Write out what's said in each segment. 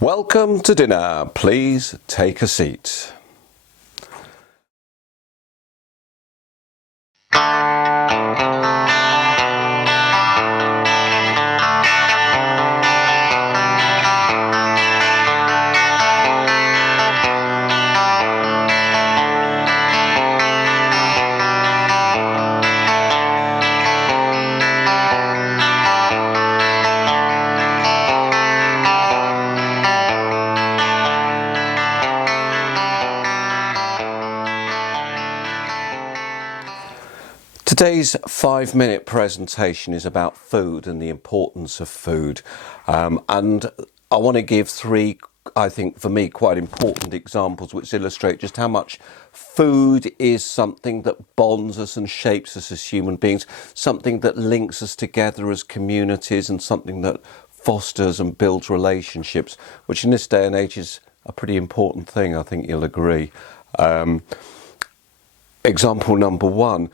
Welcome to dinner. Please take a seat. Today's 5-minute presentation is about food and the importance of food. And I want to give three, I think for me, quite important examples which illustrate just how much food is something that bonds us and shapes us as human beings, something that links us together as communities, and something that fosters and builds relationships, which in this day and age is a pretty important thing, I think you'll agree. Example number one.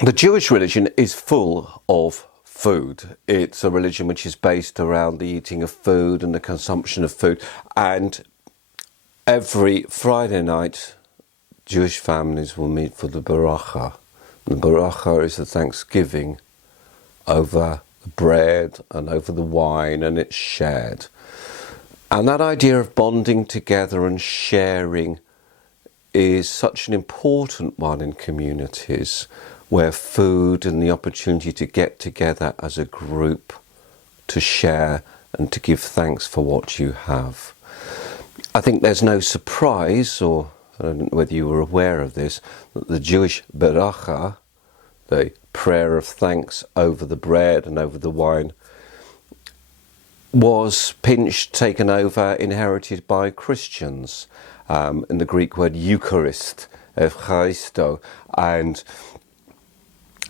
The Jewish religion is full of food. It's a religion which is based around the eating of food and the consumption of food. And every Friday night, Jewish families will meet for the baracha. The baracha is the thanksgiving over the bread and over the wine, and it's shared. And that idea of bonding together and sharing is such an important one in communities where food and the opportunity to get together as a group, to share and to give thanks for what you have. I think there's no surprise, or I don't know whether you were aware of this, that the Jewish beracha, the prayer of thanks over the bread and over the wine, was pinched, taken over, inherited by Christians, in the Greek word Eucharist, Eucharisto, and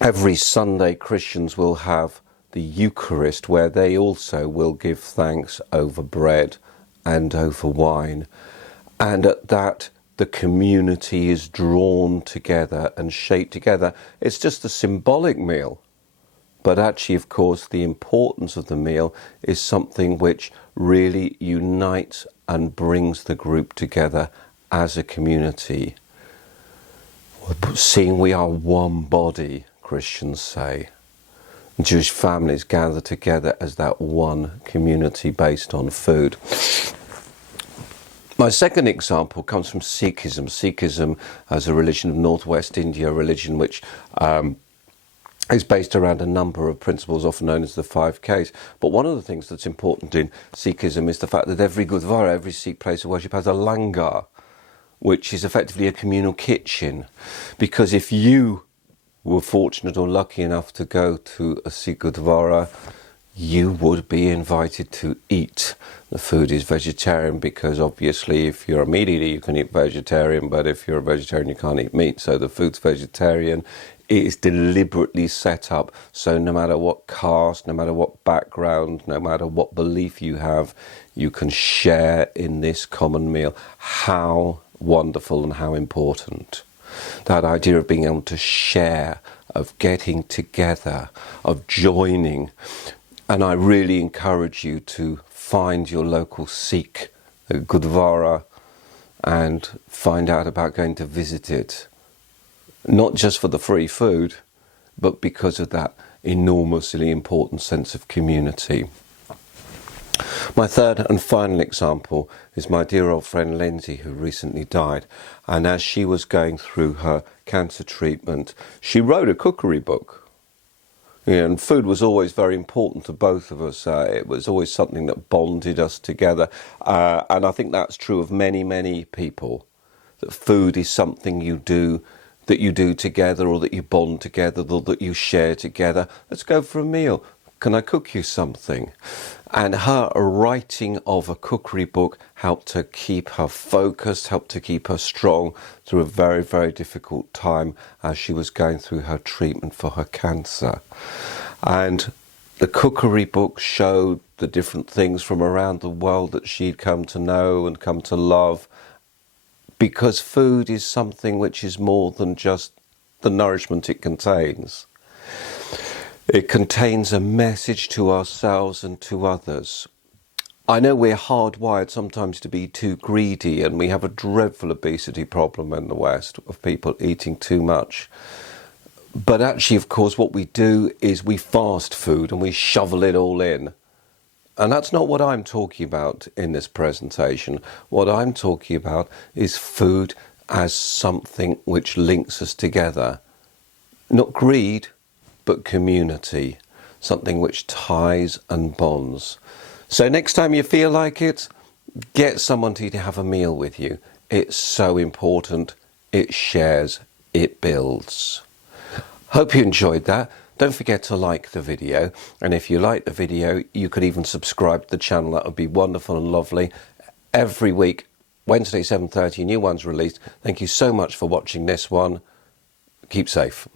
every Sunday Christians will have the Eucharist, where they also will give thanks over bread and over wine. And at that, the community is drawn together and shaped together. It's just a symbolic meal. But actually, of course, the importance of the meal is something which really unites and brings the group together as a community. Seeing we are one body, Christians say. Jewish families gather together as that one community based on food. My second example comes from Sikhism. Sikhism as a religion of northwest India, a religion which is based around a number of principles, often known as the 5Ks. But one of the things that's important in Sikhism is the fact that every Gurdwara, every Sikh place of worship, has a langar, which is effectively a communal kitchen. Because if you were fortunate or lucky enough to go to a Sikh Gurdwara, you would be invited to eat. The food is vegetarian because obviously if you're a meat eater you can eat vegetarian, but if you're a vegetarian you can't eat meat, so the food's vegetarian. It is deliberately set up so no matter what caste, no matter what background, no matter what belief you have, you can share in this common meal. How wonderful and how important. That idea of being able to share, of getting together, of joining. And I really encourage you to find your local Sikh Gurdwara and find out about going to visit it. Not just for the free food, but because of that enormously important sense of community. My third and final example is my dear old friend Lindsay, who recently died. And as she was going through her cancer treatment, she wrote a cookery book. And food was always very important to both of us. It was always something that bonded us together. And I think that's true of many, many people. That food is something you do together, or that you bond together, or that you share together. Let's go for a meal. Can I cook you something? And her writing of a cookery book helped her keep her focused, helped to keep her strong through a very, very difficult time as she was going through her treatment for her cancer. And the cookery book showed the different things from around the world that she'd come to know and come to love, because food is something which is more than just the nourishment it contains. It contains a message to ourselves and to others. I know we're hardwired sometimes to be too greedy, and we have a dreadful obesity problem in the West of people eating too much. But actually, of course, what we do is we fast food and we shovel it all in. And that's not what I'm talking about in this presentation. What I'm talking about is food as something which links us together. Not greed, but community. Something which ties and bonds. So next time you feel like it, get someone to have a meal with you. It's so important. It shares, it builds. Hope you enjoyed that. Don't forget to like the video. And if you like the video, you could even subscribe to the channel. That would be wonderful and lovely. Every week, Wednesday 7:30, new one's released. Thank you so much for watching this one. Keep safe.